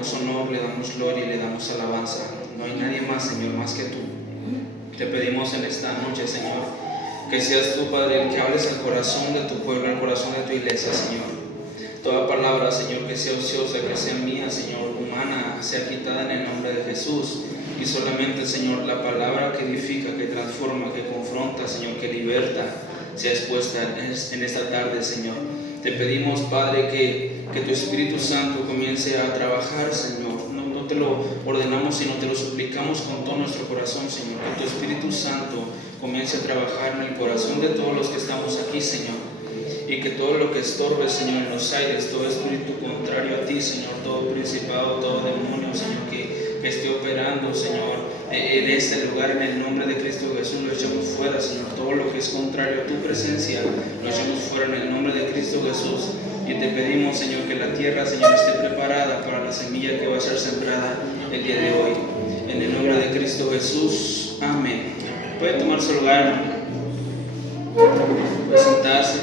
damos honor, le damos gloria y le damos alabanza. No hay nadie más, Señor, más que tú. Te pedimos en esta noche, Señor, que seas tú, Padre, el que hables al corazón de tu pueblo, al corazón de tu iglesia, Señor. Toda palabra, Señor, que sea ociosa, que sea mía, Señor, humana, sea quitada en el nombre de Jesús. Y solamente, Señor, la palabra que edifica, que transforma, que confronta, Señor, que liberta, sea expuesta en esta tarde, Señor. Te pedimos, Padre, que tu Espíritu Santo comience a trabajar, Señor. No te lo ordenamos, sino te lo suplicamos con todo nuestro corazón, Señor. Que tu Espíritu Santo comience a trabajar en el corazón de todos los que estamos aquí, Señor. Y que todo lo que estorbe, Señor, en los aires, todo espíritu contrario a ti, Señor, todo principado, todo demonio, Señor, que esté operando, Señor, en este lugar, en el nombre de Cristo Jesús, lo echamos fuera, Señor. Todo lo que es contrario a tu presencia, lo echamos fuera en el nombre de Cristo Jesús. Y te pedimos, Señor, que la tierra, Señor, esté preparada para la semilla que va a ser sembrada el día de hoy. En el nombre de Cristo Jesús. Amén. Puede tomar su lugar, hermano. Puede sentarse.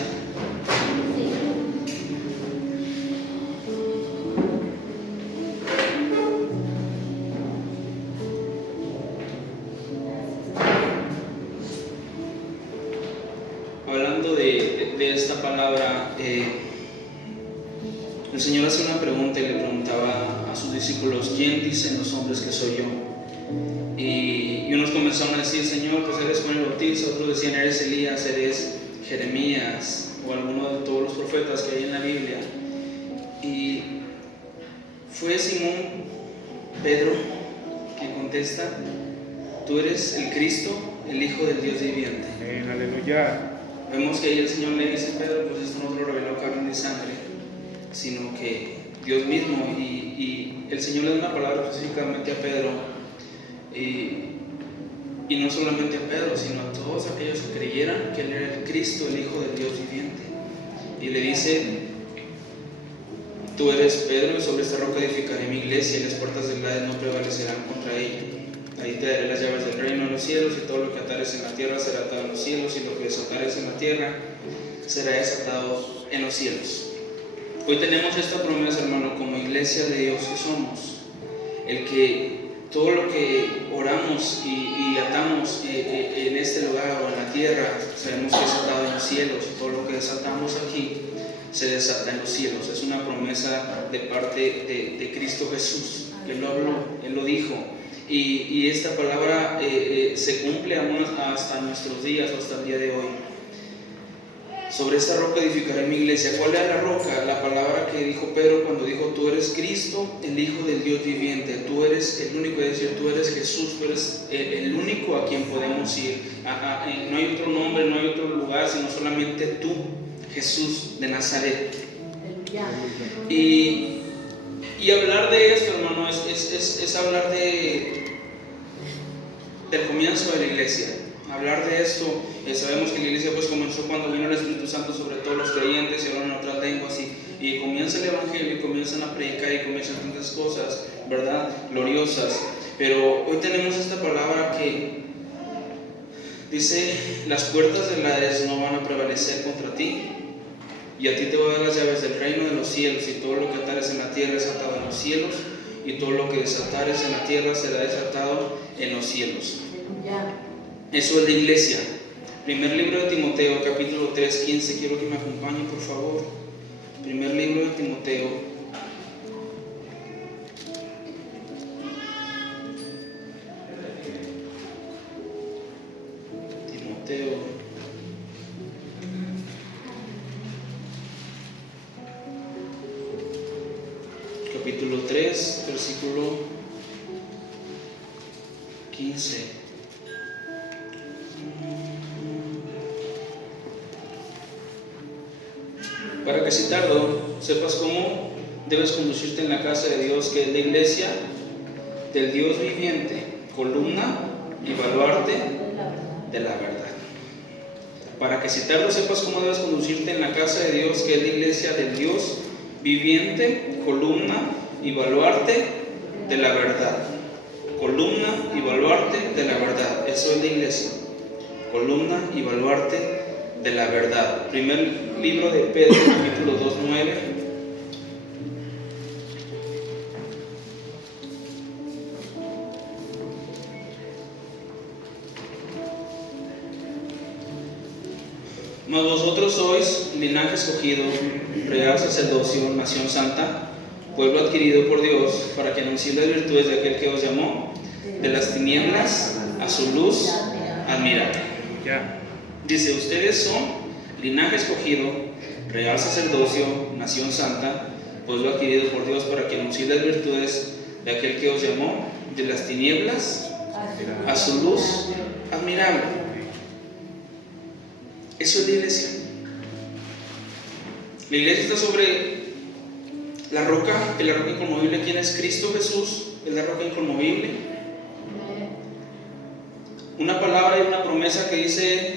Hablando de esta palabra, el Señor hace una pregunta y le preguntaba a sus discípulos: ¿quién dicen los hombres que soy yo? Y unos comenzaron a decir: Señor, pues eres Juan el Bautista. Otros decían: eres Elías, eres Jeremías, o alguno de todos los profetas que hay en la Biblia. Y fue Simón Pedro que contesta: tú eres el Cristo, el Hijo del Dios viviente. Amén, aleluya. Vemos que ahí el Señor le dice: Pedro, pues esto no te lo reveló carne ni sangre, sino que Dios mismo. Y el Señor le da una palabra específicamente a Pedro, y no solamente a Pedro, sino a todos aquellos que creyeran que Él era el Cristo, el Hijo del Dios viviente. Y le dice: tú eres Pedro, y sobre esta roca edificaré mi iglesia, y las puertas del Hades no prevalecerán contra ella. Ahí te daré las llaves del reino de los cielos, y todo lo que atares en la tierra será atado en los cielos, y lo que desatares en la tierra será desatado en los cielos. Hoy tenemos esta promesa, hermano, como iglesia de Dios que somos, el que todo lo que oramos y atamos en este lugar o en la tierra, sabemos que es atado en los cielos, y todo lo que desatamos aquí se desata en los cielos. Es una promesa de parte de Cristo Jesús. Él lo habló, Él lo dijo. Y esta palabra se cumple aún hasta nuestros días o hasta el día de hoy. Sobre esta roca edificaré mi iglesia. ¿Cuál era la roca? La palabra que dijo Pedro cuando dijo: tú eres Cristo, el Hijo del Dios viviente. Tú eres el único, es decir, tú eres Jesús, tú eres el único a quien podemos ir. No hay otro nombre, no hay otro lugar, sino solamente tú, Jesús de Nazaret. Y hablar de esto, hermano, es hablar del comienzo de la iglesia. Hablar de esto, sabemos que la iglesia pues comenzó cuando vino el Espíritu Santo sobre todos los creyentes y hablan en otras lenguas, y comienza el Evangelio, y comienzan a predicar, y comienzan tantas cosas, ¿verdad?, gloriosas. Pero hoy tenemos esta palabra que dice: las puertas del Hades no van a prevalecer contra ti, y a ti te voy a dar las llaves del reino de los cielos, y todo lo que atares en la tierra es atado en los cielos, y todo lo que desatares en la tierra será desatado en los cielos. Eso es la iglesia. Primer libro de Timoteo, capítulo 3, 15. Quiero que me acompañen, por favor. Primer libro de Timoteo. Capítulo 3, versículo 15. Para que si tardo sepas cómo debes conducirte en la casa de Dios, que es la iglesia del Dios viviente, columna y baluarte de la verdad. Para que si tardo sepas cómo debes conducirte en la casa de Dios, que es la iglesia del Dios viviente, columna y baluarte de la verdad. Columna y baluarte de la verdad. Eso es la iglesia. Columna y baluarte de la verdad. Primer libro de Pedro, capítulo 2, 9. Mas vosotros sois linaje escogido, real sacerdocio, nación santa, pueblo adquirido por Dios, para que anunciéis las virtudes de aquel que os llamó de las tinieblas a su luz admirable. Dice, ustedes son linaje escogido, real sacerdocio, nación santa, pueblo adquirido por Dios, para que anunciéis las virtudes de aquel que os llamó de las tinieblas a su luz admirable. Eso es la iglesia. La iglesia está sobre la roca inconmovible. ¿Quién es? Cristo Jesús es la roca inconmovible. Una palabra y una promesa que dice: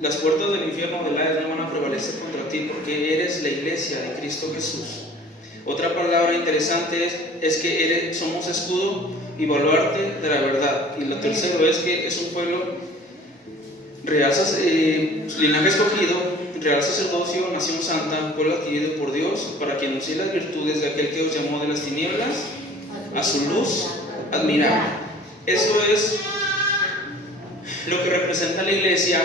las puertas del infierno del Hades no van a prevalecer contra ti, porque eres la iglesia de Cristo Jesús. Otra palabra interesante es que somos escudo y baluarte de la verdad. Y lo tercero es que es un pueblo real, linaje escogido, real sacerdocio, nación santa, pueblo adquirido por Dios, para que anunciéis las virtudes de aquel que os llamó de las tinieblas a su luz admirable. Eso es lo que representa la iglesia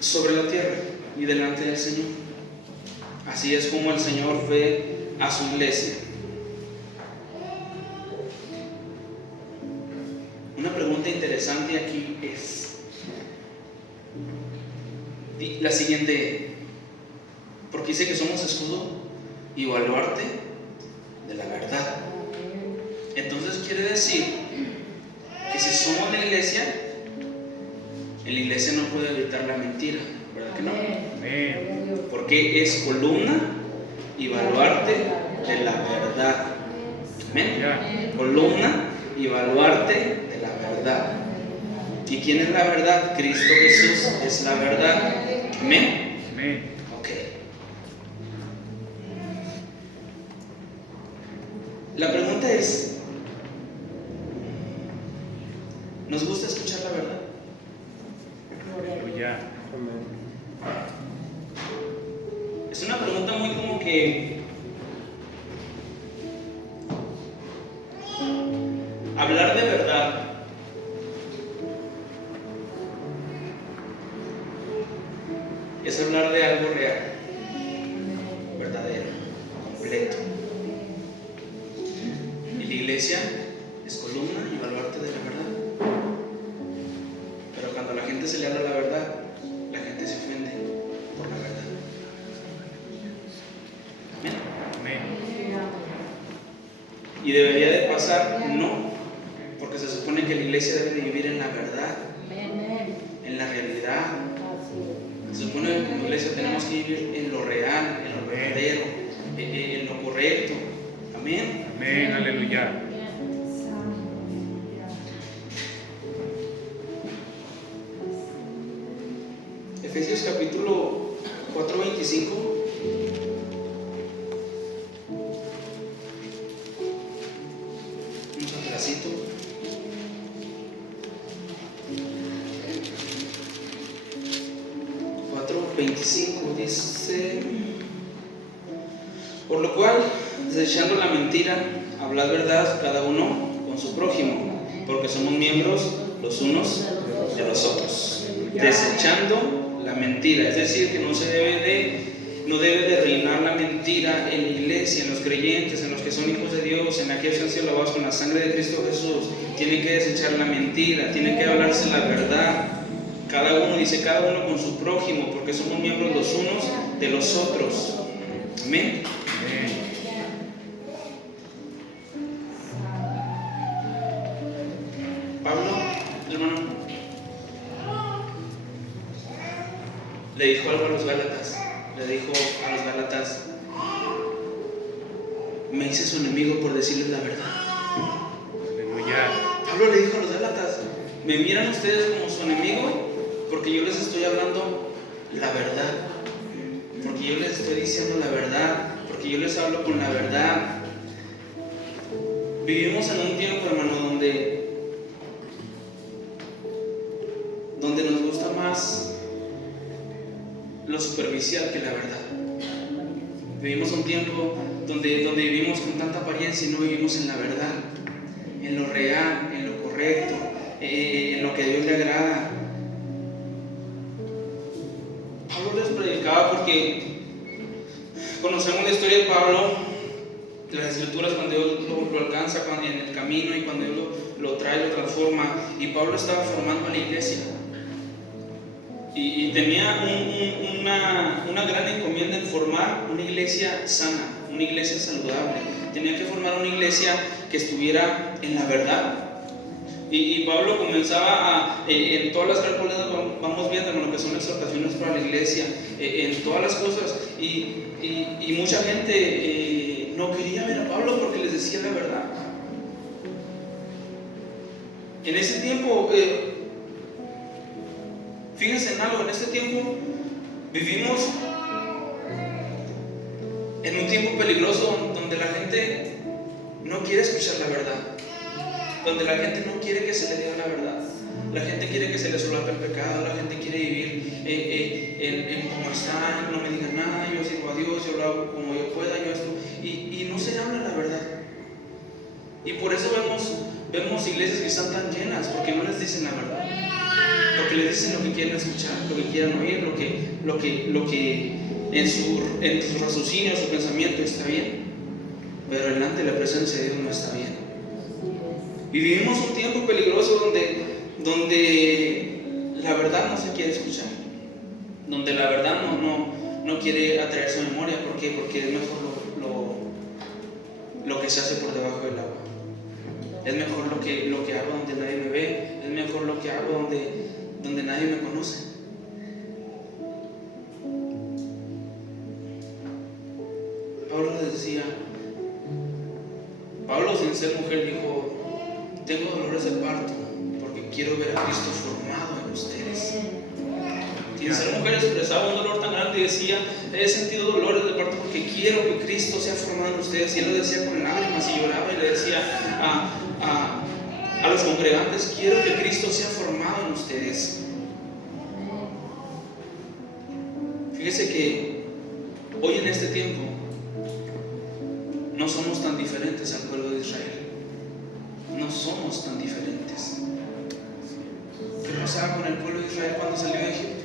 sobre la tierra y delante del Señor. Así es como el Señor ve a su iglesia. Una pregunta interesante aquí es la siguiente: porque dice que somos escudo y baluarte de la verdad. Entonces quiere decir que si somos la iglesia, en la iglesia no puede evitar la mentira, ¿verdad que no? Amén. Porque es columna y baluarte de la verdad. Amén. Columna y baluarte de la verdad. ¿Y quién es la verdad? Cristo Jesús es la verdad. Amén. Amén. Ok. La pregunta es: ¿nos gusta escuchar la verdad? Es una pregunta muy como que hablar de verdad es hablar de algo real, verdadero, completo. Y la iglesia es columna y baluarte de la verdad. Pero cuando a la gente se le habla la verdad, la gente se ofende por la verdad. Amén. Amén. Y debería de pasar, no, porque se supone que la iglesia debe de vivir en la verdad, en la realidad. Se supone que como iglesia tenemos que vivir en lo real, en lo verdadero, en lo correcto. Amén. Amén, aleluya. Efesios capítulo 4:25. Un atrasito. Dice: por lo cual, desechando la mentira, hablad verdad cada uno con su prójimo, porque somos miembros los unos de los otros. Desechando la mentira, es decir, que no debe de reinar la mentira en la iglesia, en los creyentes, en los que son hijos de Dios, en aquellos que han sido lavados con la sangre de Cristo Jesús. Tienen que desechar la mentira, tienen que hablarse la verdad. Cada uno, dice, cada uno con su prójimo, porque somos miembros los unos de los otros. Amén. Amén. Pablo, hermano, le dijo algo a los Gálatas. Le dijo a los Gálatas: me hice su enemigo por decirles la verdad. Aleluya. Pablo le dijo a los Gálatas: me miran ustedes como su enemigo porque yo les estoy hablando la verdad, porque yo les estoy diciendo la verdad, porque yo les hablo con la verdad. Vivimos en un tiempo, hermano, donde nos gusta más lo superficial que la verdad. Vivimos un tiempo donde vivimos con tanta apariencia y no vivimos en la verdad, en lo real, en lo correcto, en lo que a Dios le agrada. predicaba porque conocemos la historia de Pablo, las escrituras, cuando Dios lo alcanza en el camino y cuando Dios lo trae, lo transforma. Y Pablo estaba formando a la iglesia y tenía una gran encomienda en formar una iglesia sana, una iglesia saludable. Tenía que formar una iglesia que estuviera en la verdad. Y Pablo comenzaba en todas las cartas, vamos viendo en lo que son exhortaciones para la iglesia, en todas las cosas. Y mucha gente no quería ver a Pablo porque les decía la verdad. En ese tiempo, fíjense en algo, en este tiempo vivimos en un tiempo peligroso donde la gente no quiere escuchar la verdad, donde la gente no quiere que se le diga la verdad. La gente quiere que se le solape el pecado, la gente quiere vivir en cómo está, no me digan nada, yo sirvo a Dios, yo lo hago como yo pueda, yo esto, y no se habla la verdad. Y por eso vemos iglesias que están tan llenas, porque no les dicen la verdad, porque les dicen lo que quieren escuchar, lo que quieran oír, lo que en su raciocinio, su pensamiento está bien, pero delante de la presencia de Dios no está bien. Y vivimos un tiempo peligroso donde la verdad no se quiere escuchar, donde la verdad no quiere atraerse a memoria. ¿Por qué? Porque es mejor lo que se hace por debajo del agua. Es mejor lo que hago donde nadie me ve, es mejor lo que hago donde nadie me conoce. Pablo les decía, Pablo, sin ser mujer, dijo: tengo dolores de parto porque quiero ver a Cristo formado en ustedes. Sin ser mujer expresaba un dolor tan grande y decía: he sentido dolores de parto porque quiero que Cristo sea formado en ustedes. Y él lo decía con lágrimas y lloraba y le decía a los congregantes: quiero que Cristo sea formado en ustedes. Fíjese que hoy en este tiempo no somos tan diferentes al pueblo de Israel. No somos tan diferentes. ¿Qué pasaba con el pueblo de Israel cuando salió de Egipto?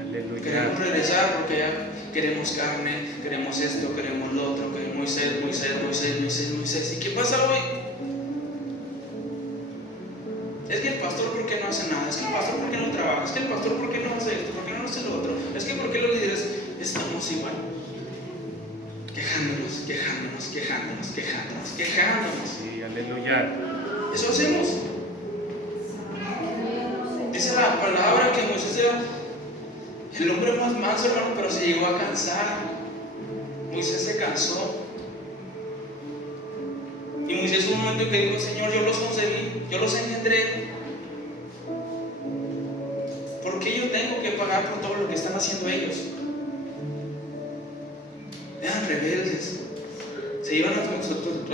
Aleluya. Queremos regresar porque ya queremos carne, queremos esto, queremos lo otro, queremos Moisés. ¿Y qué pasa hoy? Es que el pastor, ¿por qué no hace nada? Es que el pastor, ¿por qué no trabaja? Es que el pastor, ¿por qué no hace esto? ¿Por qué no hace lo otro? Es que, ¿por qué los líderes estamos igual? Quejándonos. Sí, aleluya. Eso hacemos. Dice la palabra que Moisés era el hombre más manso, hermano, pero se llegó a cansar. Moisés se cansó. Y Moisés en un momento que dijo: Señor, yo los concebí, yo los engendré. ¿Por qué yo tengo que pagar por todo lo que están haciendo ellos? Eran rebeldes, se iban a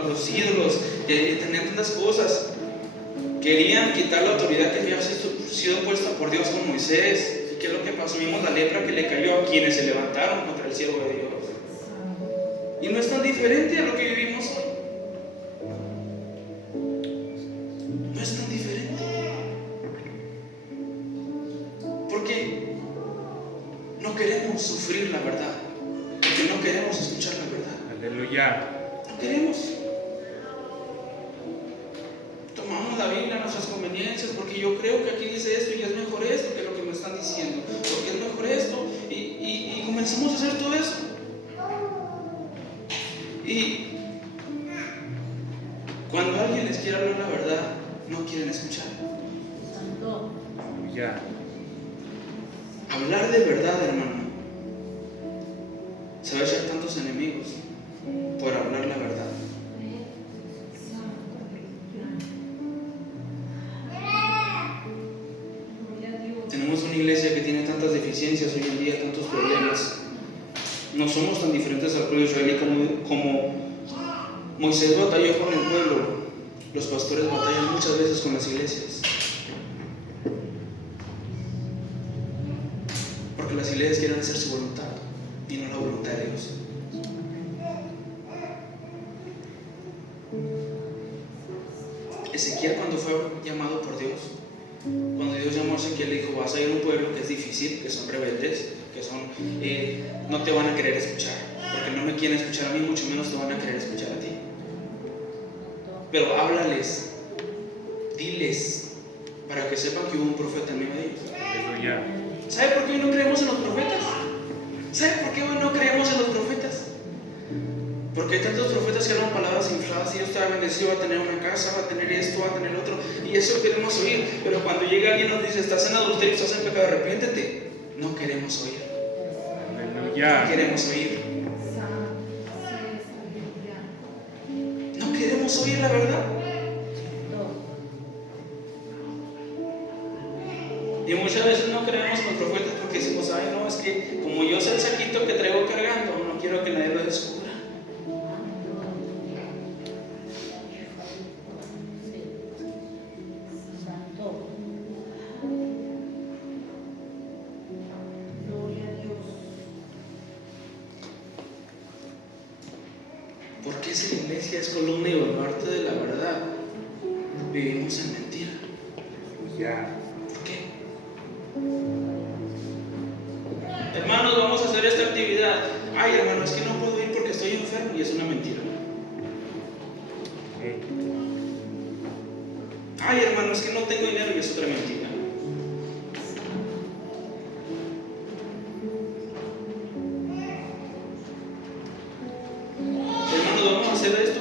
los ídolos, tenían tantas cosas. Querían quitar la autoridad que había sido puesta por Dios con Moisés. ¿Y qué es lo que pasó? Vimos la lepra que le cayó a quienes se levantaron contra el siervo de Dios. Y no es tan diferente a lo que vivimos hoy. No es tan diferente. Porque no queremos sufrir la verdad, porque no queremos escuchar la verdad. Aleluya. No queremos. Tomamos la Biblia a nuestras conveniencias, porque yo creo que aquí dice esto y es mejor esto que lo que me están diciendo, porque es mejor esto, y comenzamos a hacer todo eso. Y cuando alguien les quiere hablar la verdad, no quieren escuchar. Aleluya. Hablar de verdad, hermano, se va a echar tantos enemigos por hablar la verdad. Tenemos una iglesia que tiene tantas deficiencias hoy en día, tantos problemas. No somos tan diferentes al pueblo israelí como Moisés batalló con el pueblo. Los pastores batallan muchas veces con las iglesias, porque las iglesias quieren hacer su voluntad y no la voluntad de Dios. Ezequiel, cuando fue llamado por Dios, cuando Dios llamó a Ezequiel, le dijo: vas a ir a un pueblo que es difícil, que son rebeldes, que son, no te van a querer escuchar, porque no me quieren escuchar a mí, mucho menos te van a querer escuchar a ti. Pero háblales, diles, para que sepan que hubo un profeta en medio de ellos. Aleluya. ¿Sabe por qué hoy no creemos en los profetas? ¿Sabe por qué hoy no creemos en los profetas? Porque hay tantos profetas que hablan palabras infladas y Dios te va a bendecir, va a tener una casa, va a tener esto, va a tener otro, y eso queremos oír. Pero cuando llega alguien y nos dice, estás en adulterio, estás en pecado, arrepiéntete, no queremos oír. Aleluya. No queremos oír. No queremos oír la verdad. Y muchas veces no creemos en los profetas porque decimos, ay no, es que como yo sé el saquito que traigo cargando, no quiero que nadie lo descubra. Porque si la iglesia es columna y baluarte de la verdad, vivimos en mentira. Aleluya. ¿Por qué? Hermanos, vamos a hacer esta actividad. Ay, hermano, es que no puedo ir porque estoy enfermo, y es una mentira. Ay, hermano, es que no tengo dinero, y es otra mentira. Hermanos, vamos a hacer esto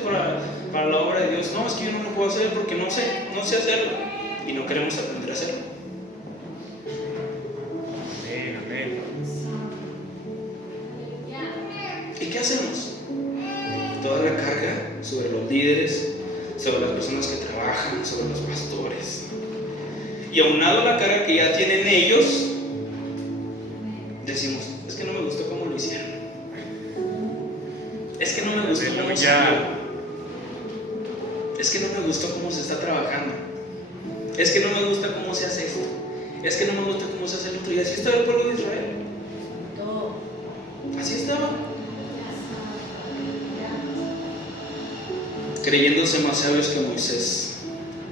para la obra de Dios. No, es que yo no lo puedo hacer porque no sé hacerlo, y no queremos aprender a hacerlo. Amén, amén. ¿Y qué hacemos? Toda la carga sobre los líderes, sobre las personas que trabajan, sobre los pastores. Y aunado la carga que ya tienen ellos, decimos, es que no me gustó cómo lo hicieron. Es que no me gustó cómo se dio. Es que no me gustó cómo se está trabajando. Es que no me gusta cómo se hace esto. Es que no me gusta cómo se hace el otro. Y así estaba el pueblo de Israel. Así estaba. Creyéndose más sabios que Moisés,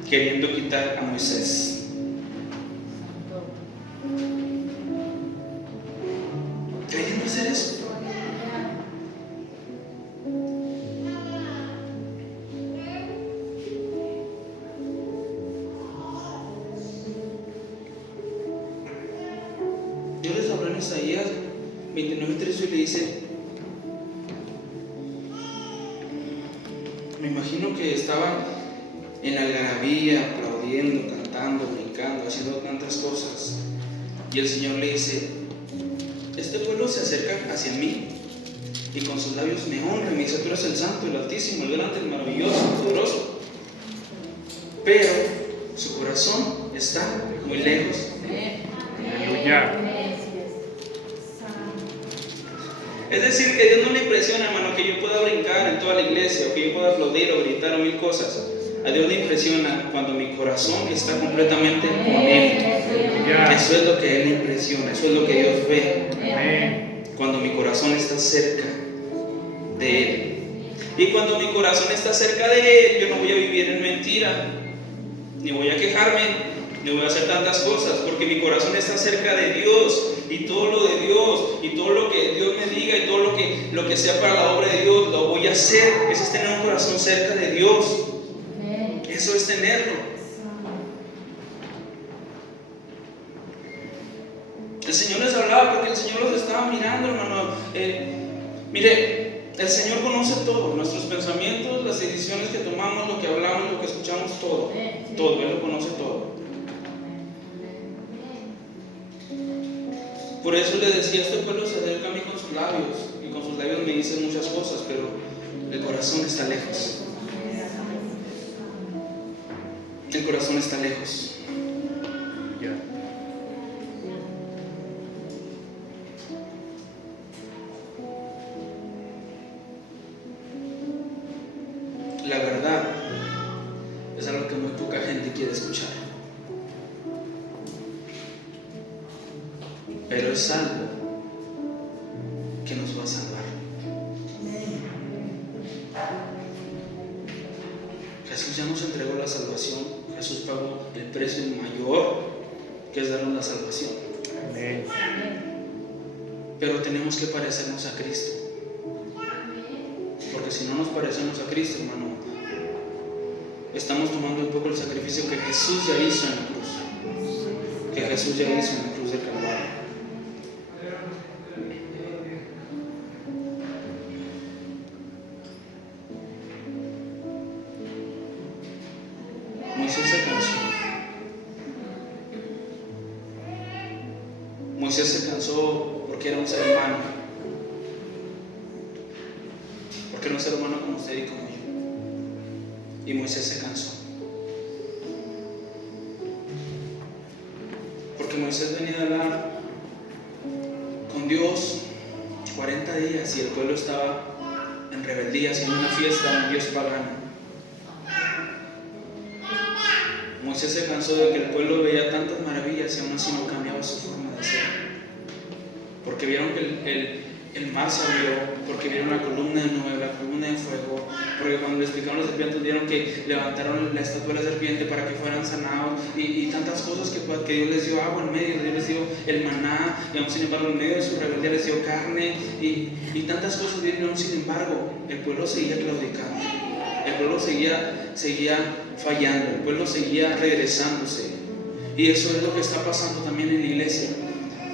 queriendo quitar a Moisés. Creyendo hacer eso. Dios les habló en Isaías 29:3 y le dice, me imagino que estaban en la algarabía, aplaudiendo, cantando, brincando, haciendo tantas cosas. Y el Señor le dice, este pueblo se acerca hacia mí y con sus labios me honra y me dice, tú eres el santo, el altísimo, el grande, el maravilloso, el poderoso. Pero su corazón está muy lejos. Aleluya. Es decir, que Dios no le impresiona, hermano, que yo pueda brincar en toda la iglesia, o que yo pueda aplaudir o gritar o mil cosas. A Dios le impresiona cuando mi corazón está completamente con Él. Eso es lo que a Él le impresiona, eso es lo que Dios ve. Amén. Cuando mi corazón está cerca de Él. Y cuando mi corazón está cerca de Él, yo no voy a vivir en mentira, ni voy a quejarme, ni voy a hacer tantas cosas, porque mi corazón está cerca de Dios. Y todo lo de Dios, y todo lo que Dios me diga, y todo lo que sea para la obra de Dios, lo voy a hacer. Eso es tener un corazón cerca de Dios. Eso es tenerlo. El Señor les hablaba porque el Señor los estaba mirando, hermano. Mire, el Señor conoce todo, nuestros pensamientos, las decisiones que tomamos, lo que hablamos, lo que escuchamos, todo. Todo, Él lo conoce todo. Por eso le decía, este pueblo se acerca a mí con sus labios, y con sus labios me dicen muchas cosas, pero el corazón está lejos. El corazón está lejos. Ya. La verdad es algo que muy poca gente quiere escuchar. Pero es algo que nos va a salvar. Jesús ya nos entregó la salvación. Jesús pagó el precio mayor, que es darnos la salvación. Amén. pero tenemos que parecernos a Cristo. Porque si no nos parecemos a Cristo, hermano, estamos tomando un poco el sacrificio que Jesús ya hizo en la cruz. Que Jesús ya hizo en la cruz del Calvario. Moisés se cansó. Moisés se cansó porque era un ser humano. Porque era un ser humano como usted y como yo. Y Moisés se cansó. Porque Moisés venía a hablar con Dios 40 días y el pueblo estaba en rebeldía, haciendo una fiesta a un Dios pagano. Moisés se cansó de que el pueblo veía tantas maravillas y aún así no cambiaba su forma de ser. Porque vieron que el mar se abrió, porque vieron la columna de nube, la columna de fuego, porque cuando le explicaron los serpientes vieron que levantaron la estatua de la serpiente para que fueran sanados y tantas cosas que Dios les dio agua en medio, Dios les dio el maná y aún sin embargo en medio de su rebeldía les dio carne y tantas cosas vieron y aún sin embargo el pueblo seguía claudicando, el pueblo seguía fallando, el pueblo seguía regresándose y eso es lo que está pasando también en la iglesia.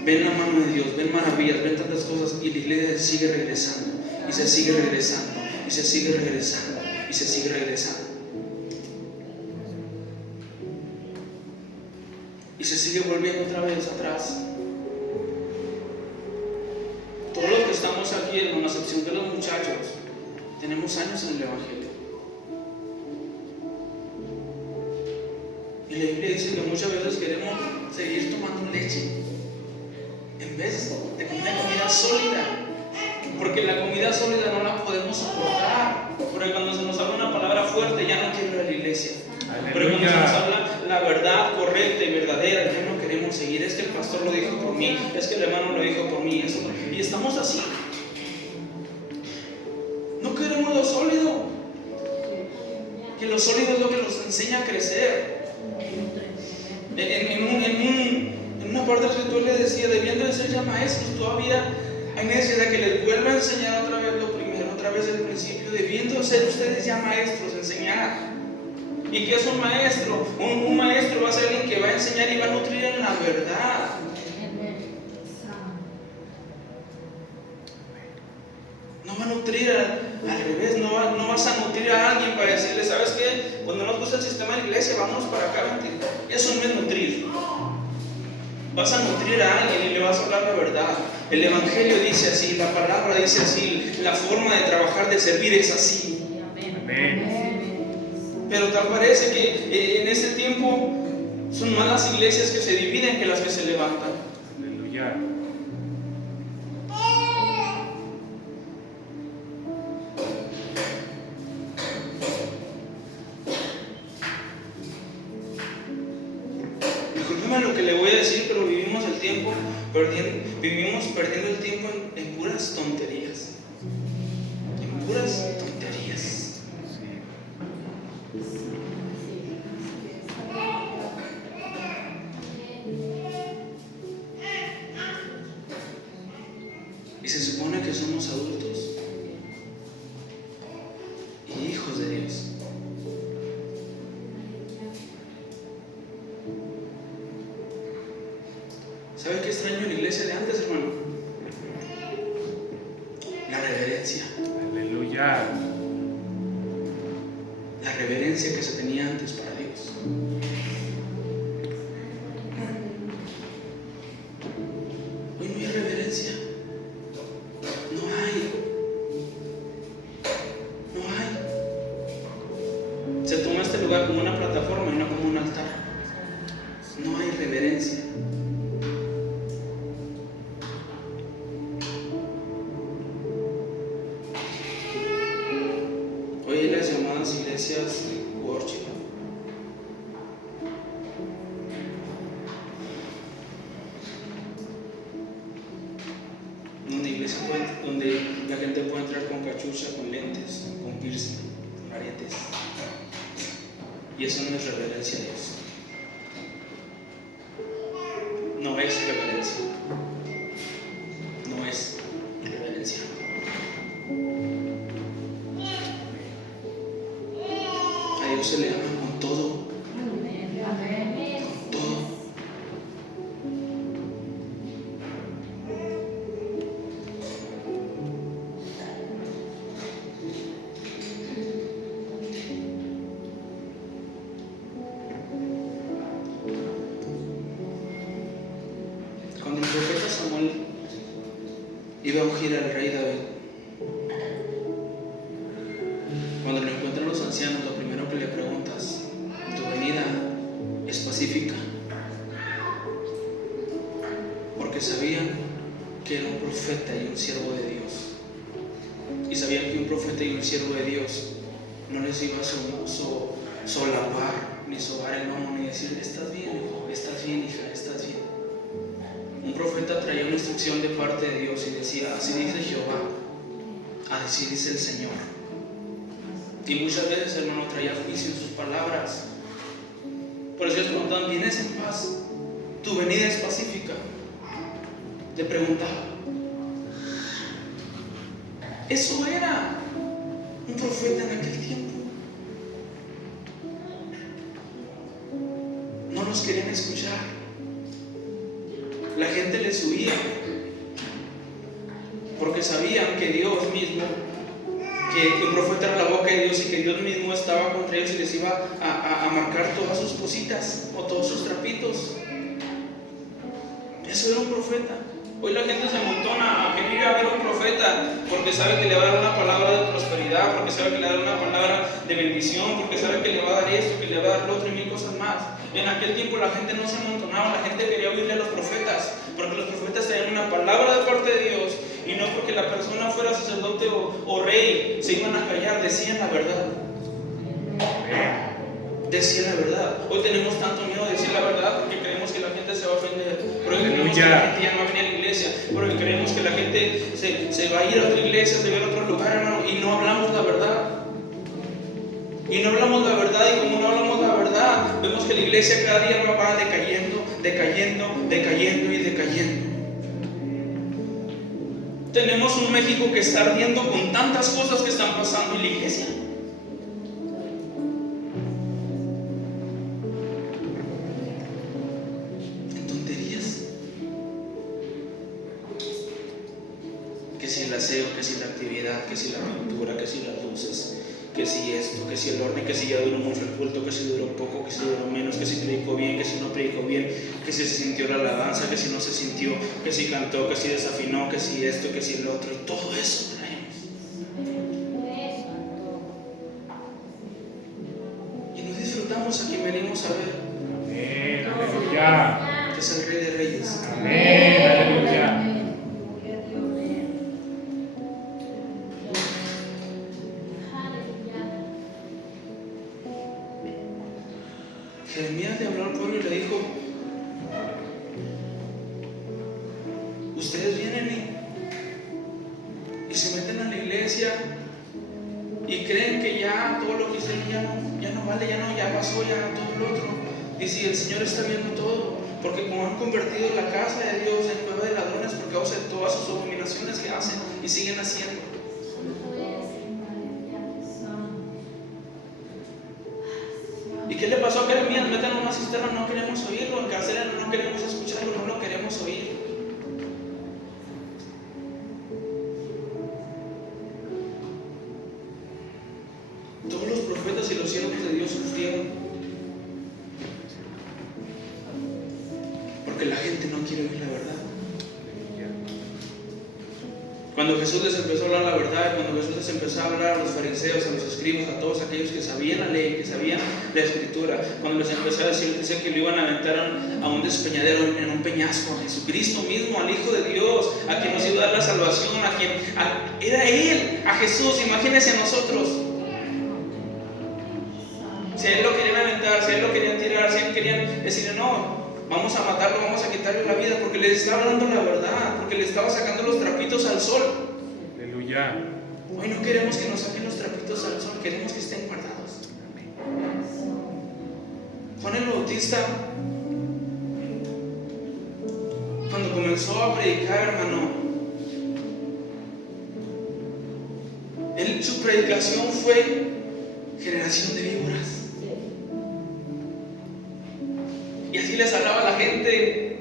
Ven la mano de Dios, ven maravillas, ven tantas cosas y la iglesia sigue regresando y se sigue regresando y se sigue regresando y se sigue regresando y se sigue volviendo otra vez atrás. Todos los que estamos aquí, con la excepción de los muchachos, tenemos años en el Evangelio y la Biblia dice que muchas veces queremos seguir tomando leche en vez de comer comida sólida, porque la comida sólida no la podemos soportar, porque cuando se nos habla una palabra fuerte ya no quiero ir a la iglesia. Aleluya. Pero cuando se nos habla la verdad correcta y verdadera ya no queremos seguir. Es que el pastor lo dijo por mí, es que el hermano lo dijo por mí, eso, y estamos así. No queremos lo sólido, que lo sólido es lo que nos enseña a crecer. En una parte de la escritura le decía, debiendo de ser ya maestros, todavía hay necesidad de que les vuelva a enseñar otra vez lo primero, otra vez el principio, debiendo ser ustedes ya maestros, enseñar. ¿Y qué es un maestro? Un maestro va a ser alguien que va a enseñar y va a nutrir en la verdad. No va a nutrir al revés, no vas a nutrir a alguien para decirle, ¿sabes qué? Cuando nos gusta el sistema de la iglesia, vámonos para acá, vente. Eso no es nutrir. Vas a nutrir a alguien y le vas a hablar la verdad. El evangelio dice así, la palabra dice así, la forma de trabajar, de servir es así. Amén. Pero tal parece que en este tiempo son más las iglesias que se dividen que las que se levantan. Aleluya. Discúlpeme lo que le voy a decir, pero vivimos perdiendo el tiempo en puras tonterías. En puras tonterías. Y se supone que somos adultos y hijos de Dios. ¿Sabe qué extraño en la iglesia de antes, hermano? La reverencia. Aleluya. La reverencia que se tenía antes para Dios. Hoy no hay reverencia. No hay. Se toma este lugar como una plataforma y no como un altar. No hay reverencia. Hoy en las llamadas iglesias worship, donde la gente puede entrar con cachucha, con lentes, con piercing, con aretes, y eso no es reverencia a Dios. No es reverencia. No es. Dios se le ama con todo. Con todo. Cuando el profeta Samuel iba a ungir al rey David, cuando lo encuentran los ancianos, lo primero que le preguntas: ¿tu venida es pacífica? Porque sabían que era un profeta y un siervo de Dios, y sabían que un profeta y un siervo de Dios no les iba a solapar ni sobar el lomo ni decir: estás bien, hijo, estás bien, hija, estás bien. Un profeta traía una instrucción de parte de Dios y decía: así dice Jehová, así dice el Señor. Y muchas veces, hermano, traía juicio en sus palabras. Por eso ellos preguntaban: ¿vienes en paz? ¿Tu venida es pacífica? Le preguntaba. Eso era un profeta en aquel tiempo. No los querían escuchar. La gente les huía porque sabían que Dios mismo, que un profeta era la boca de Dios y que Dios mismo estaba contra ellos y les iba a marcar todas sus cositas o todos sus trapitos. Eso era un profeta. Hoy la gente se amontona a venir a ver un profeta porque sabe que le va a dar una palabra de prosperidad, porque sabe que le va a dar una palabra de bendición, porque sabe que le va a dar esto, que le va a dar lo otro y mil cosas más. En aquel tiempo la gente no se amontonaba, la gente quería oírle a los profetas, porque los profetas traían una palabra de parte de Dios, y no porque la persona fuera sacerdote o rey se iban a callar, decían la verdad. Decían la verdad. Hoy tenemos tanto miedo de decir la verdad porque creemos que la gente se va a ofender, porque creemos que la gente ya no va a venir a la iglesia, porque creemos que la gente se va a ir a otra iglesia, se va a ir a otro lugar, hermano, y no hablamos la verdad. Y no hablamos la verdad, y como no hablamos la verdad, vemos que la iglesia cada día va decayendo, decayendo, decayendo y decayendo. Tenemos un México que está ardiendo con tantas cosas que están pasando en la iglesia. En tonterías. Que si el aseo, que si la actividad, que si la pintura, que si las luces, que si esto, que si el orden, que si ya duró mucho el culto, que si duró poco, que si duró menos, que si predicó bien, que si no predicó bien, que si se sintió la alabanza, que si no se sintió, que si cantó, que si desafinó, que si esto, que si el otro, y todo eso traemos. Y no disfrutamos a quien venimos a ver. Amén, aleluya. Que es el Rey de Reyes. Amén, aleluya. Jeremías le habló al pueblo y le dijo: ustedes vienen y se meten a la iglesia y creen que ya todo lo que hicieron ya no vale, ya pasó, ya todo lo otro. Y si el Señor está viendo todo, porque como han convertido la casa de Dios en cueva de ladrones por causa de todas sus abominaciones que hacen y siguen haciendo. ¿Y qué le pasó a Jeremías? Meten en una cisterna, no queremos oírlo, encarcelan, no queremos escucharlo, no lo queremos oír. Todos los profetas y los siervos de Dios sufrieron porque la gente no quiere oír la verdad. Cuando Jesús les empezó a hablar la verdad, cuando Jesús les empezó a hablar a los fariseos, a los escribas, a todos aquellos que sabían la ley, que sabían la escritura, cuando les empezó a decir, dice que lo iban a aventar a un despeñadero, en un peñasco, a Jesucristo mismo, al Hijo de Dios, a quien nos iba a dar la salvación, era Él, a Jesús. Imagínense a nosotros. Si a Él lo querían aventar, si a Él lo querían tirar, si a Él querían decirle: no, vamos a matarlo, vamos a quitarle la vida, porque les estaba hablando la verdad, porque le estaba sacando los trapitos al sol. Aleluya. Hoy no queremos que nos saquen los trapitos al sol, queremos que estén guardados. Juan el Bautista, cuando comenzó a predicar, hermano, su predicación fue generación de víboras. les hablaba a la gente.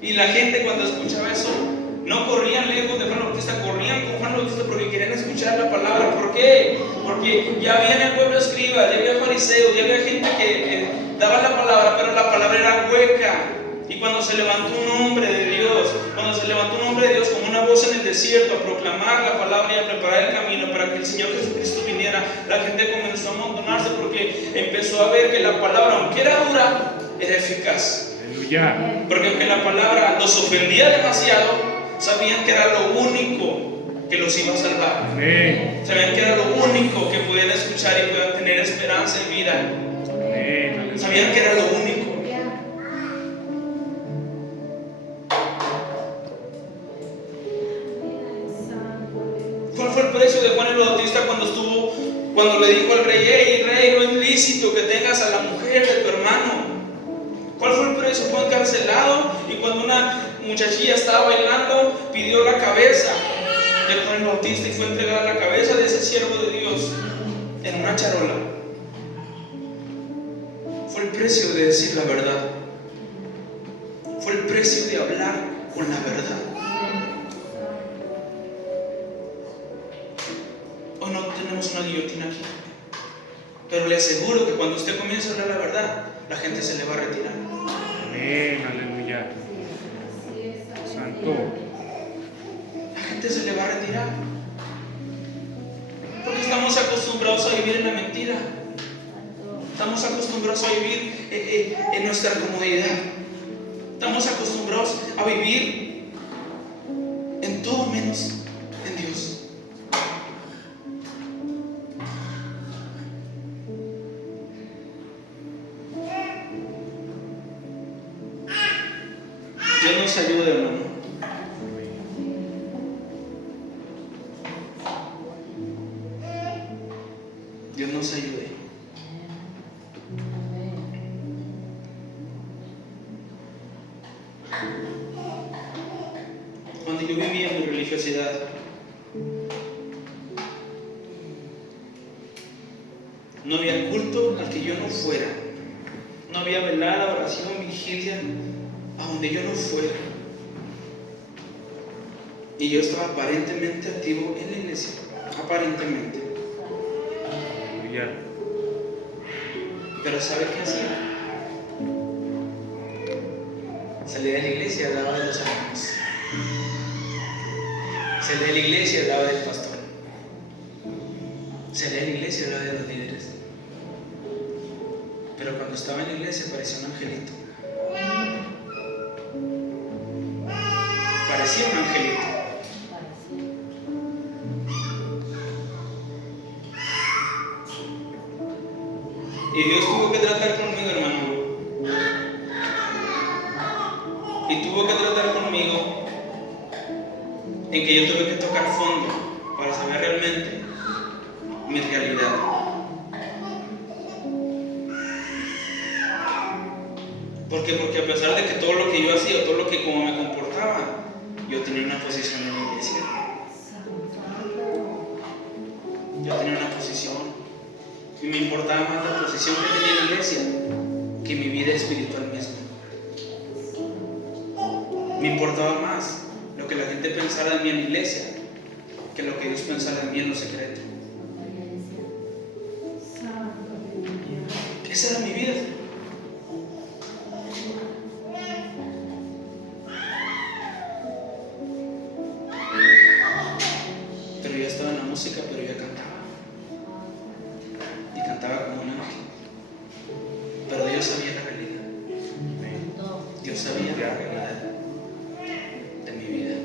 Y la gente cuando escuchaba eso, no corrían lejos de Juan Bautista, corrían con Juan Bautista porque querían escuchar la palabra. ¿Por qué? Porque ya había en el pueblo escribas, ya había fariseos, ya había gente que daba la palabra, pero la palabra era hueca. Y cuando se levantó un hombre de Dios, como una voz en el desierto a proclamar la palabra y a preparar el camino para que el Señor Jesucristo viniera, la gente comenzó a amontonarse porque empezó a ver que la palabra, aunque era dura, era eficaz. Aleluya. Porque aunque la palabra los ofendía demasiado, sabían que era lo único que los iba a salvar. Amén. Sabían que era lo único que podían escuchar y podían tener esperanza y vida. Amén. Sabían que era lo único. ¿Cuál fue el precio de Juan el Bautista cuando le dijo al rey: hey, rey, no es lícito que tengas a la mujer de tu hermano? ¿Cuál fue el precio? Fue encarcelado, y cuando una muchachilla estaba bailando, pidió la cabeza de Juan el Bautista y fue entregada la cabeza de ese siervo de Dios en una charola. Fue el precio de decir la verdad. Fue el precio de hablar con la verdad. Hoy no tenemos una guillotina aquí, pero le aseguro que cuando usted comience a hablar la verdad, la gente se le va a retirar. Amén. Aleluya. Santo. La gente se le va a retirar porque estamos acostumbrados a vivir en la mentira. Estamos acostumbrados a vivir en nuestra comodidad. Estamos acostumbrados a vivir en todo menos en Dios. Dios nos ayude, hermano. Dios nos ayude. Cuando yo vivía en mi religiosidad, no había culto al que yo no fuera. No había velada, oración, vigilia a donde yo no fuera. Y yo estaba aparentemente activo en la iglesia. Aparentemente. Aleluya. Pero ¿sabe qué hacía? Salía de la iglesia y hablaba de los hermanos. Salía de la iglesia y hablaba del pastor. Salía de la iglesia y hablaba de los líderes. Pero cuando estaba en la iglesia parecía un angelito. Parecía un angelito. Y Dios tuvo que tratar conmigo, hermano. Y tuvo que tratar conmigo en que yo tuve que tocar fondo para saber realmente mi realidad. ¿Por qué? Porque a pesar de que todo lo que yo hacía, todo lo que como me comportaba, yo tenía una posición en la iglesia. Yo tenía una posición. Y me importaba más la posición que tenía en la iglesia que mi vida espiritual misma. Me importaba más lo que la gente pensara de mí en la iglesia que lo que Dios pensara de mí en lo secreto. Esa era mi vida. Pero yo estaba en la música, pero yo cantaba. Y cantaba como un ángel. Pero Dios sabía la realidad. Dios sabía la realidad de mi vida.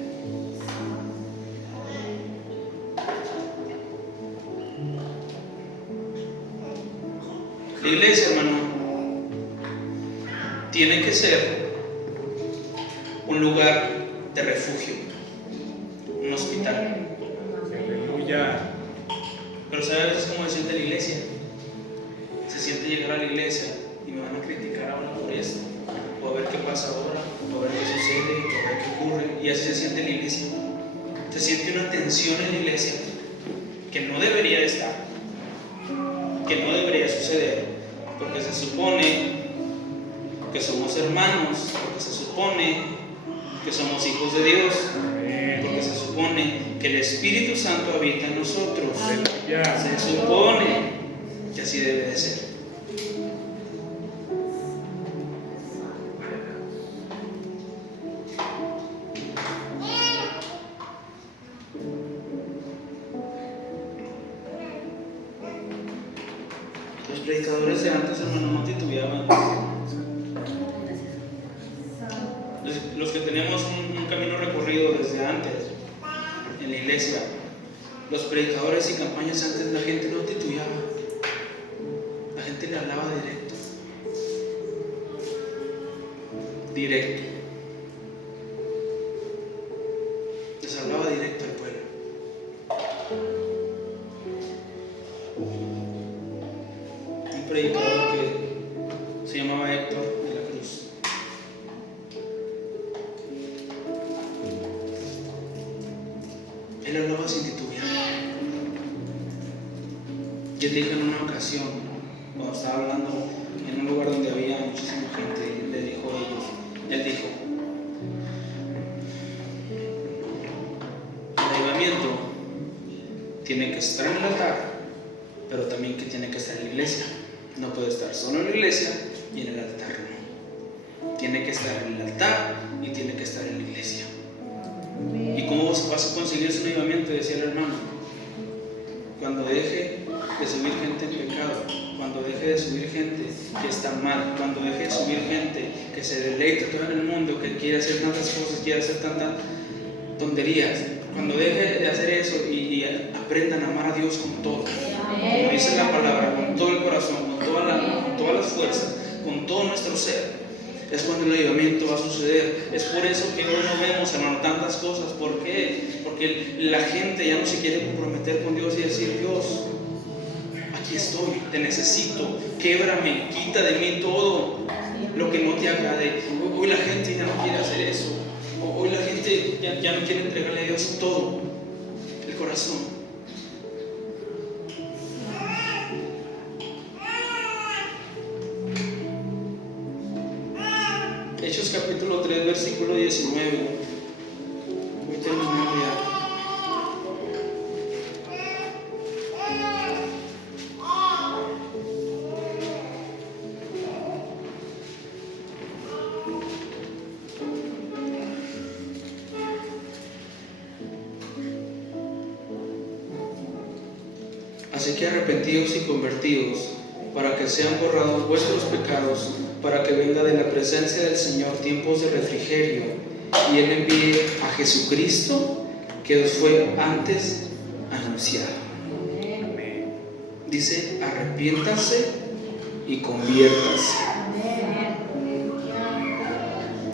La iglesia, hermano, tiene que ser un lugar de refugio, un hospital. Aleluya. Pero ¿sabe a veces cómo se siente la iglesia? Se siente llegar a la iglesia y me van a criticar ahora por esto, o a ver qué pasa ahora, o a ver qué sucede, o a ver qué ocurre. Y así se siente la iglesia. Se siente una tensión en la iglesia que no debería estar, que no debería suceder, porque se supone que somos hermanos, porque se supone que somos hijos de Dios, porque se supone que el Espíritu Santo habita en nosotros. Se supone que así debe de ser. Los predicadores de antes, hermano, no titubeaban. Los que tenemos un camino recorrido desde antes en la iglesia, los predicadores y campañas antes, la gente no titubeaba. La gente le hablaba directo. Directo. Les hablaba directo al pueblo. Un predicador que se llamaba Héctor de la Cruz. Él hablaba sin titubear. Yo dije en una ocasión, cuando estaba hablando en un lugar donde había muchísima gente, le dijo a ellos, él dijo: el avivamiento tiene que estar en el altar, pero también que tiene que estar en la iglesia. No puede estar solo en la iglesia y en el altar, no. Tiene que estar en el altar y tiene que estar en la iglesia. ¿Y cómo vas a conseguir ese avivamiento? Decía el hermano: cuando deje de subir gente en pecado, cuando deje de subir gente que está mal, cuando deje de subir gente que se deleita todo en el mundo, que quiere hacer tantas cosas, quiere hacer tantas tonterías, cuando deje de hacer eso y aprendan a amar a Dios con todo, como dice la palabra, con todo el corazón, con toda la alma, con todas las fuerzas, con todo nuestro ser, es cuando el avivamiento va a suceder. Es por eso que hoy no vemos, hermano, tantas cosas. ¿Por qué? Porque la gente ya no se quiere comprometer con Dios y decir: Dios, aquí estoy, te necesito, québrame, quita de mí todo lo que no te agrade. Hoy la gente ya no quiere hacer eso. Hoy la gente ya no quiere entregarle a Dios todo, el corazón. Hechos capítulo 3, versículo 19. Voy terminando ya. Así que arrepentidos y convertidos, para que sean borrados vuestros pecados, para que venga de la presencia del Señor tiempos de refrigerio, y Él envíe a Jesucristo, que os fue antes anunciado. Dice: arrepiéntanse y conviértanse.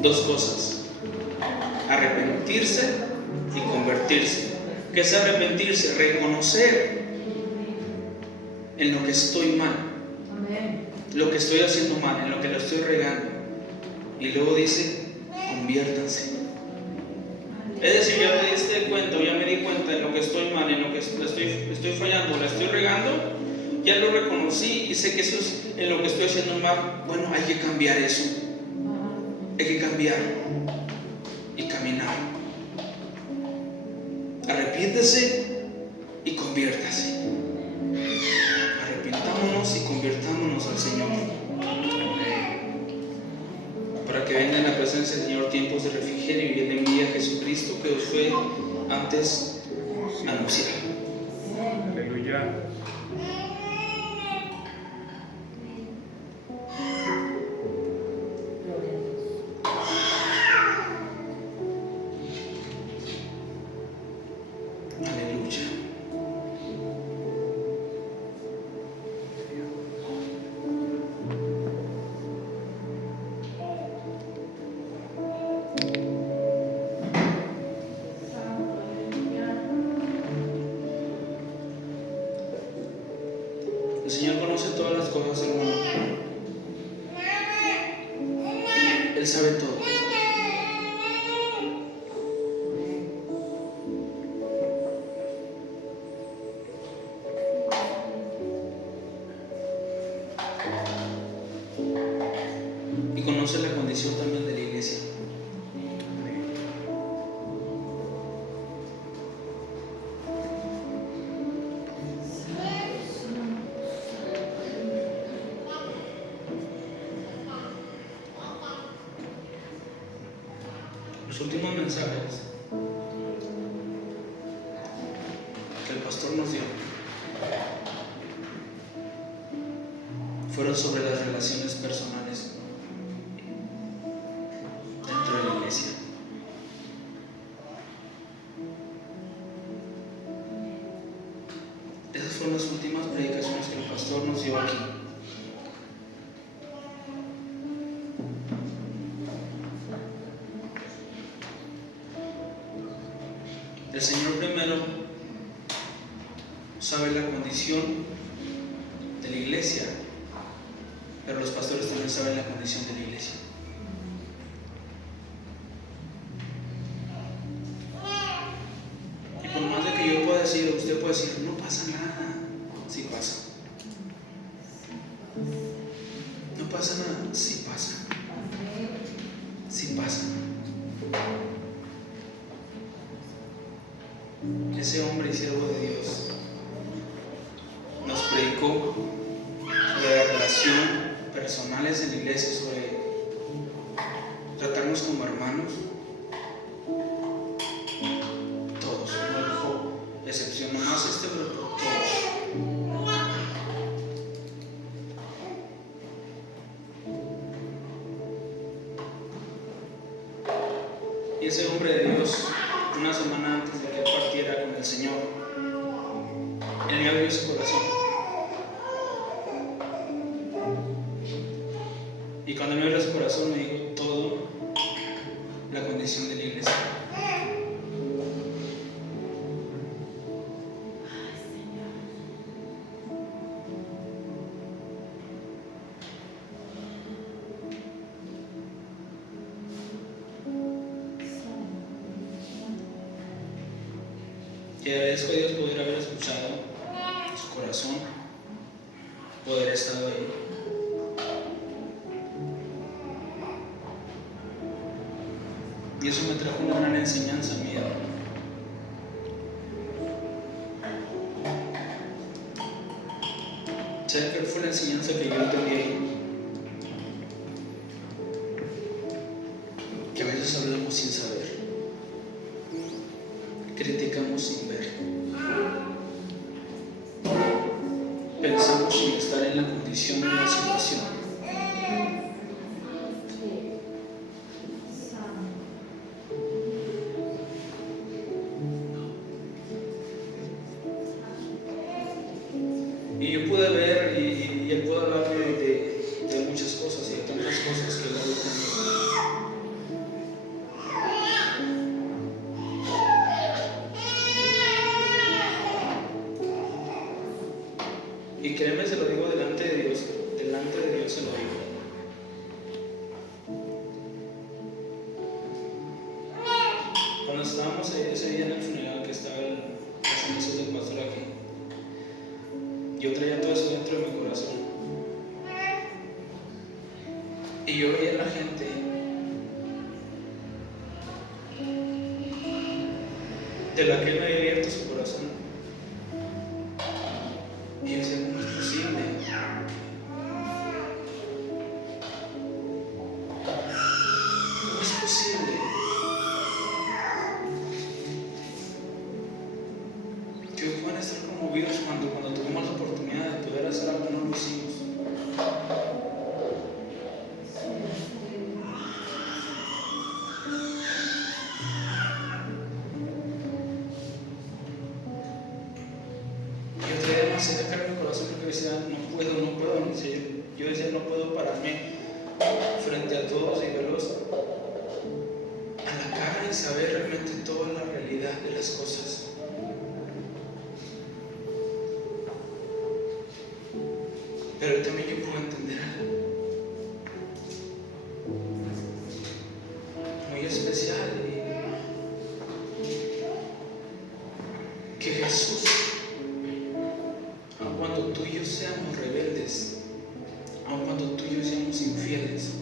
Dos cosas: arrepentirse y convertirse. ¿Qué es arrepentirse? Reconocer en lo que estoy mal, lo que estoy haciendo mal, en lo que lo estoy regando. Y luego dice: conviértanse. Es decir, ya me diste cuenta, ya me di cuenta en lo que estoy mal, en lo que estoy fallando, la estoy regando, ya lo reconocí y sé que eso es en lo que estoy haciendo mal. Bueno, hay que cambiar eso. Hay que cambiar y caminar. Arrepiéntese y conviértase. Arrepentámonos y convirtámonos al Señor, para que venga en la presencia del Señor tiempos de refrigerio, y Él envíe a Jesucristo, que os fue antes anunciado. Aleluya. Aleluya. El Señor conoce todas las cosas, hermano. Él sabe todo. Y conoce la condición también de la iglesia. Los últimos mensajes que el pastor nos dio fueron sobre las relaciones personales dentro de la iglesia. Esas fueron las últimas predicaciones que el pastor nos dio aquí. El Señor primero sabe la condición de la iglesia, pero los pastores también saben la condición de la iglesia. Y por más de que yo pueda decir, usted puede decir, no pasa nada, sí pasa. No pasa nada, sí pasa. Sí pasa. Ese hombre y siervo de Dios nos predicó sobre la relación personales en la iglesia, sobre tratarnos como hermanos. Todos, no dejó excepción, nomás este grupo, todos. Y ese hombre de Dios, una semana antes de que él partiera con el Señor, él me abrió su corazón. Y cuando me abrió su corazón me dijo todo la condición de la iglesia. Y agradezco a Dios poder haber escuchado su corazón, poder haber estado ahí. Y eso me trajo una gran enseñanza mía. ¿Saben qué fue la enseñanza que yo entendí ahí? Que a veces hablamos sin saber, criticamos sin ver, pensamos sin estar en la condición de la situación. Y yo pude ver y él pudo hablarme de muchas cosas y de tantas cosas que él habló conmigo. Y créeme, se lo digo delante de Dios se lo digo. Cuando estábamos ese día en el funeral, que estaba las cenizas del pastor aquí, yo traía todo eso dentro de mi corazón. Y yo veía a la gente de la que él me había abierto su corazón. Y yo decía, ¿cómo es posible? ¿Cómo es posible que puedan estar conmovidos cuando tuvimos la oportunidad de poder hacer algo, no lo hicimos? Yo traía demasiada carga en mi corazón porque decía, no puedo. Yo decía, no puedo pararme frente a todos y verlos a la cara y saber realmente toda la realidad de las cosas. Pero también yo puedo entender algo muy especial, que Jesús, aun cuando tú y yo seamos rebeldes, aun cuando tú y yo seamos infieles,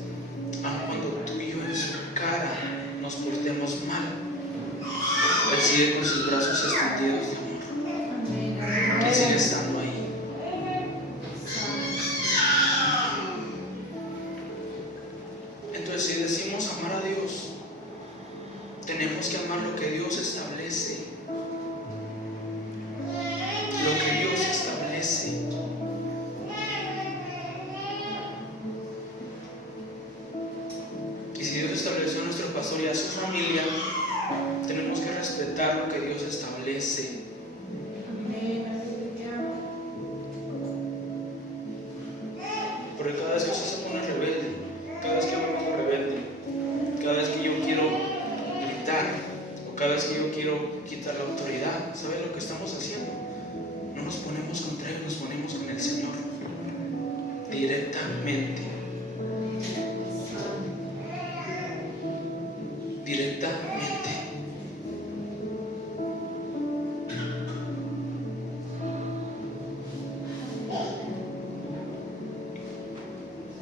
si decimos amar a Dios, tenemos que amar lo que Dios establece. Lo que Dios establece. Y si Dios estableció a nuestro pastor y a su familia, tenemos que respetar lo que Dios establece. Porque cada vez que usted se pone rebelde, cada vez que yo me pongo rebelde, cada vez que yo quiero gritar, o cada vez que yo quiero quitar la autoridad, ¿sabe lo que estamos haciendo? No nos ponemos contra Él, nos ponemos con el Señor directamente. Directamente.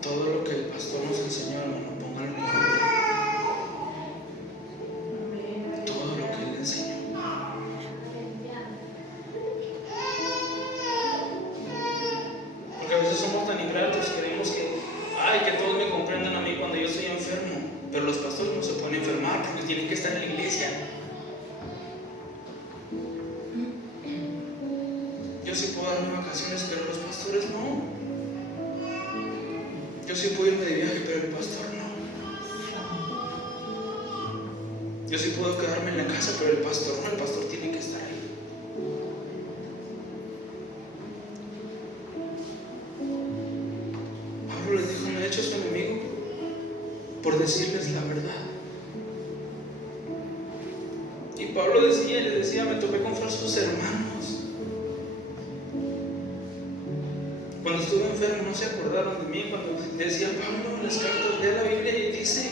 Todo lo que el pastor nos enseñó, hermano, póngalo en obra. Todo lo que Él enseñó. Porque a veces somos tan ingratos, queremos que todos me comprendan a mí cuando yo estoy enfermo. Pero los pastores no se pueden enfermar porque tienen que estar en la iglesia. Yo sí puedo darme vacaciones, pero los pastores no. Yo sí puedo irme de viaje, pero el pastor no. Yo sí puedo quedarme en la casa, pero el pastor no. El pastor tiene que estar ahí. Pablo les dijo: me he hecho su enemigo por decirles la verdad. Y Pablo les decía, me topé con falsos hermanos. Cuando estuve enfermo no se acordaron de mí. Cuando decía Pablo en las cartas, lea la Biblia y dice,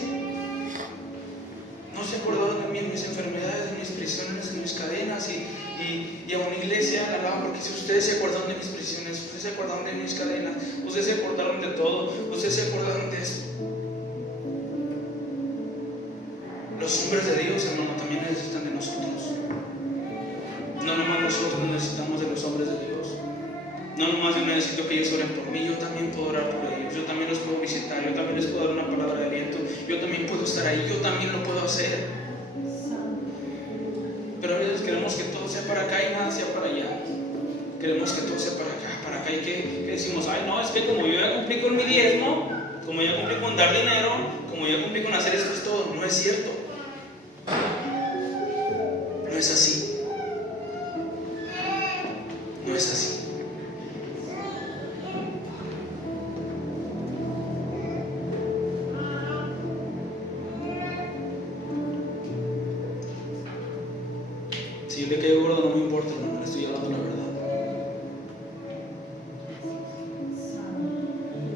no se acordaron de mí en mis enfermedades, en mis prisiones, en mis cadenas. Y a una iglesia alaban, porque si ustedes se acordaron de mis prisiones, ustedes se acordaron de mis cadenas, ustedes se acordaron de todo, ustedes se acordaron de eso. Los hombres de Dios, hermano, también necesitan de nosotros. No nomás nosotros necesitamos de los hombres de Dios. No nomás yo necesito que ellos oren por mí, yo también puedo orar por ellos, yo también los puedo visitar, yo también les puedo dar una palabra de aliento, yo también puedo estar ahí, yo también lo puedo hacer. Pero a veces queremos que todo sea para acá y nada sea para allá. Queremos que todo sea para acá y que decimos, ay no, es que como yo ya cumplí con mi diezmo, como ya cumplí con dar dinero, como ya cumplí con hacer esto es todo. No es cierto. No es así. No es así. Si yo le caigo gordo no me importa, no le estoy hablando la verdad.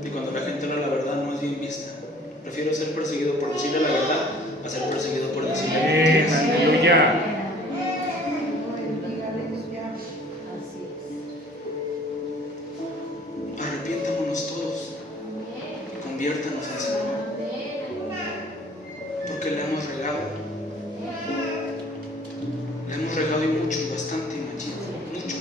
Y cuando la gente no la verdad no es bien vista. Prefiero ser perseguido por decirle la verdad a ser perseguido por decirle mentiras. Aleluya. Arrepiéntamonos todos. Conviértanos al Señor. Porque le hemos regado. Le hemos regado y mucho, bastante, machito, mucho.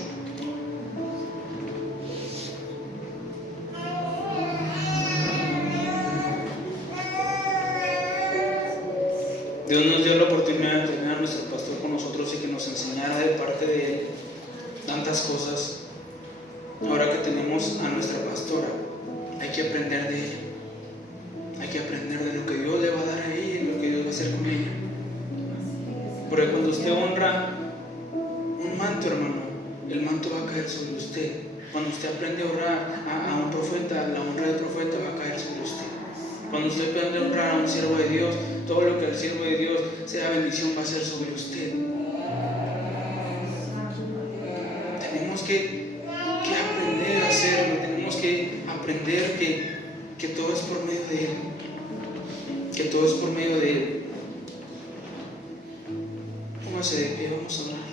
Dios nos dio la oportunidad de tener a nuestro pastor con nosotros y que nos enseñara de parte de Él tantas cosas. Ahora que tenemos a nuestra pastora, hay que aprender de ella. Hay que aprender de lo que Dios le va a dar a ella y lo que Dios va a hacer con ella. Porque cuando usted honra un manto, hermano, el manto va a caer sobre usted. Cuando usted aprende a orar a un profeta, la honra del profeta va a caer sobre usted. Cuando usted aprende a honrar a un siervo de Dios, todo lo que el siervo de Dios sea bendición va a ser sobre usted. Tenemos que aprender a hacerlo, tenemos que aprender que todo es por medio de Él, que todo es por medio de Él. Póngase de pie, vamos a orar.